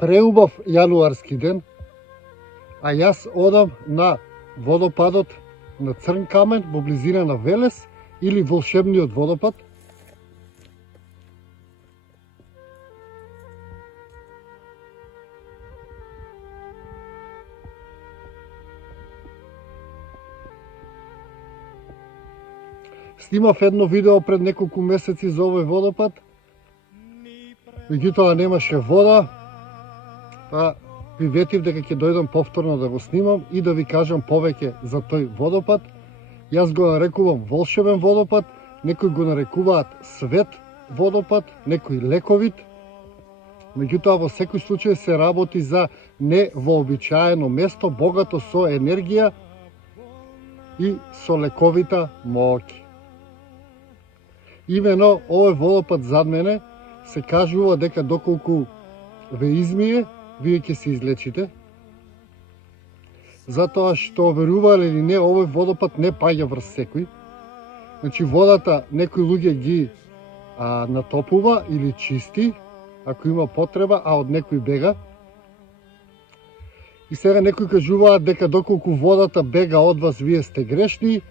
преубав јануарски ден, а јас одам на водопадот на Црн камен во близина на Велес или волшебниот водопад. Снимав едно видео пред неколку месеци за овој водопад, меѓутоа немаше вода, па ви ветив дека ќе дојдам повторно да го снимам и да ви кажам повеќе за тој водопад. Јас го нарекувам волшебен водопад, некои го нарекуваат свет водопад, некои лековит. Меѓутоа во секој случај се работи за невообичаено место, богато со енергија и со лековита моќ. Имено овој водопад зад мене се кажува дека доколку ве измие, вие ќе се излечите. Затоа што, верувале или не, овој водопад не паѓа врз секој. Значи водата некои луѓе ги натопува или чисти, ако има потреба, а од некој бега. И сега некои кажуваат дека доколку водата бега од вас, вие сте грешни,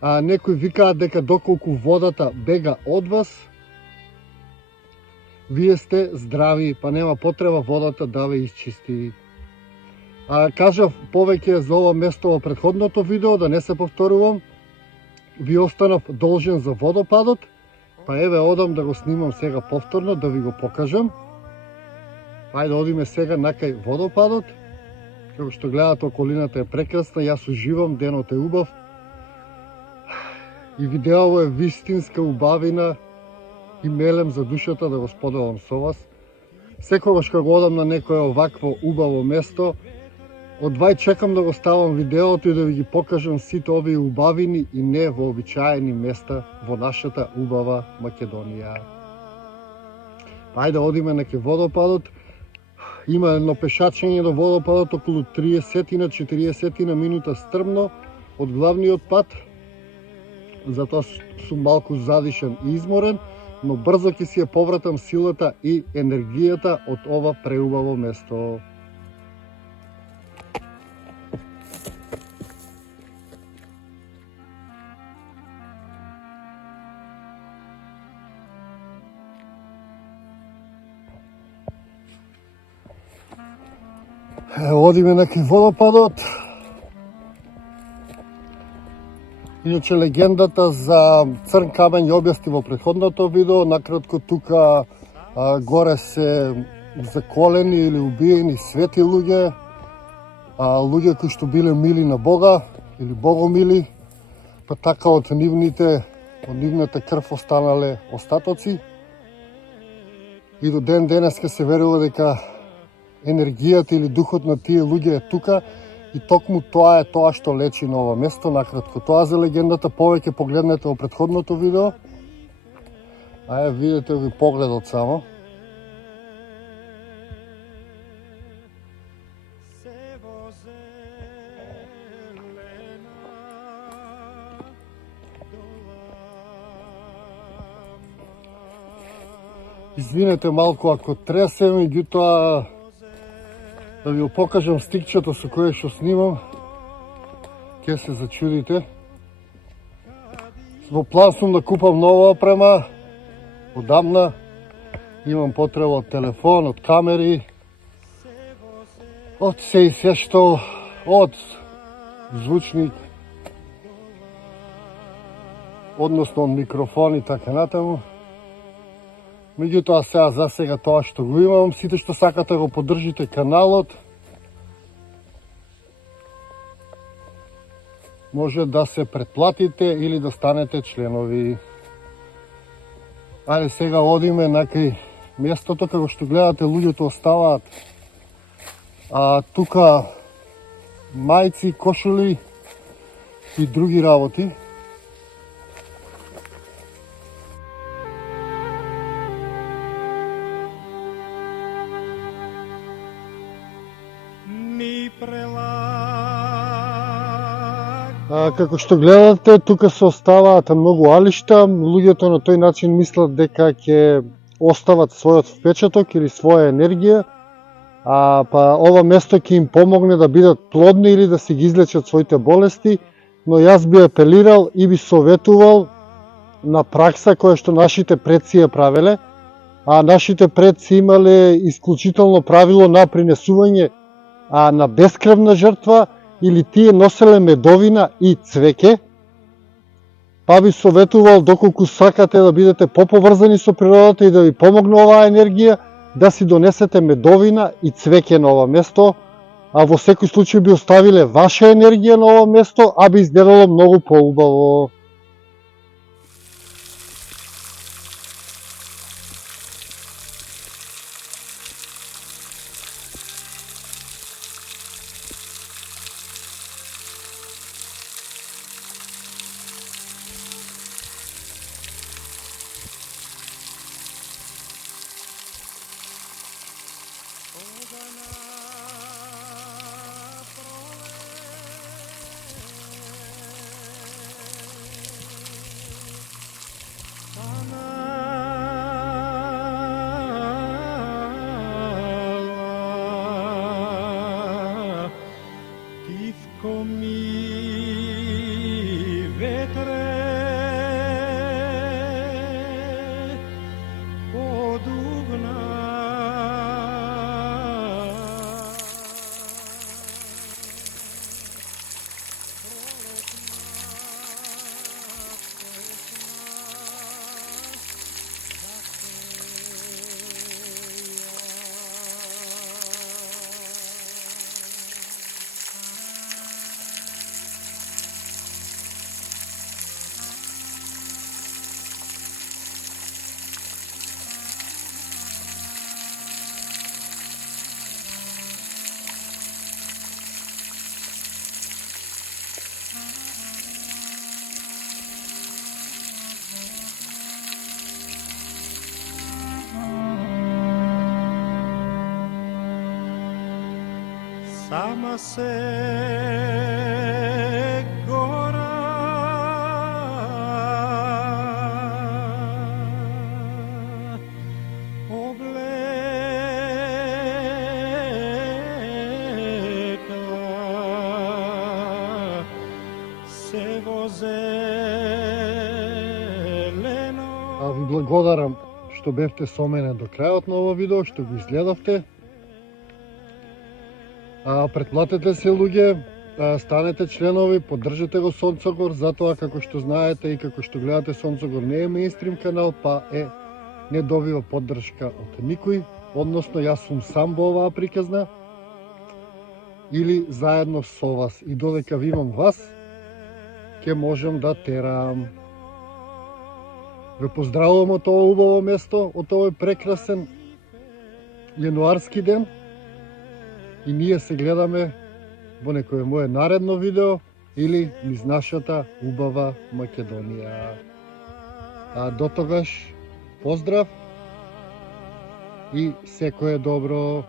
а некои викаат дека доколку водата бега од вас, вие сте здрави, па нема потреба водата да ве изчисти. Кажав повеќе за ова место во претходното видео, да не се повторувам. Ви останав должен за водопадот, па еве одам да го снимам сега повторно, да ви го покажам. Ајде одиме сега накај водопадот. Како што гледате, околината е прекрасна, јас уживам, денот е убав. И видеово е вистинска убавина и мелем за душата да го споделам со вас. Секогаш кога одам на некое овакво убаво место, одвај чекам да го ставам видеото и да ви ги покажам сите овие убавини и невообичаени места во нашата убава Македонија. Ајде одиме на ке водопадот. Има едно пешачење до водопадот околу 30-40 минута стрмно од главниот пат. Затоа сум малку задишен и изморен, но брзо ќе си ја повратам силата и енергијата од ова преубаво место. Одиме на кај водопадот. Иначе легендата за Црн камен ја објасни во претходното видео. Накратко тука горе се заколени или убиени свети луѓе, луѓе кои што биле мили на Бога или богомили, па така од нивната крв останале остатоци. И до ден денеска се верува дека енергијата или духот на тие луѓе е тука и токму тоа е тоа што лечи на ова место. Накратко тоа за легендата, повеќе погледнете во претходното видео. Ајде видете ви погледот само. Извинете малку ако тресем, меѓутоа да ви покажам стикчето со кое што снимам, ќе се зачудите. Во план сум да купам нова опрема, одамна. Имам потреба од телефон, од камери, од се и се што, од звучник, односно од микрофон и така натаму. Меѓутоа сега за сега тоа што го имам. Сите што сакате го поддржите каналот, може да се претплатите или да станете членови. Ајде сега одиме накај местото. Како што гледате, луѓето оставаат тука мајци, кошули и други работи. Како што гледате, тука се оставаат многу алишта. Луѓето на тој начин мислат дека ќе остават својот впечаток или своја енергија. па ова место ќе им помогне да бидат плодни или да си ги излечат своите болести, но јас би апелирал и би советувал на пракса која што нашите предци ја правеле, а нашите предци имале исклучително правило на принесување на бескрвна жртва или тие носеле медовина и цвеќе, па би советувал доколку сакате да бидете поповрзани со природата и да ви помогне оваа енергија, да си донесете медовина и цвеќе на ова место, а во секој случај би оставиле ваша енергија на ова место, а би изгледало многу поубаво. Sama se gora oblekla se vozeleno. Ви благодарам што бевте со мене до крајот на ова видео, што го изгледавте. Претплатете се луѓе, станете членови, поддржете го Сонцогор, затоа како што знаете и како што гледате, Сонцогор не е меинстрим канал, па не добива поддршка од никој, односно јас сум сам во оваа приказна или заедно со вас, и додека ви имам вас, ќе можам да терам. Ве поздравувам од ова убаво место, од овој прекрасен јануарски ден, и ние се гледаме во некое мое наредно видео или низ нашата убава Македонија. До тогаш, поздрав и секое добро!